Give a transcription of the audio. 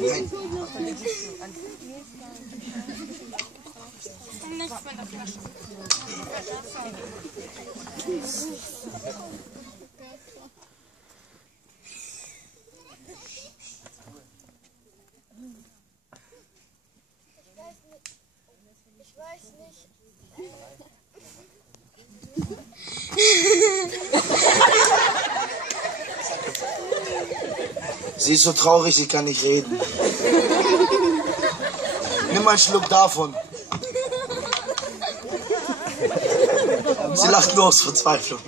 Nein. Nichts von der Flasche. Ich weiß nicht. Sie ist so traurig, sie kann nicht reden. Nimm mal einen Schluck davon. Sie lacht nur aus Verzweiflung.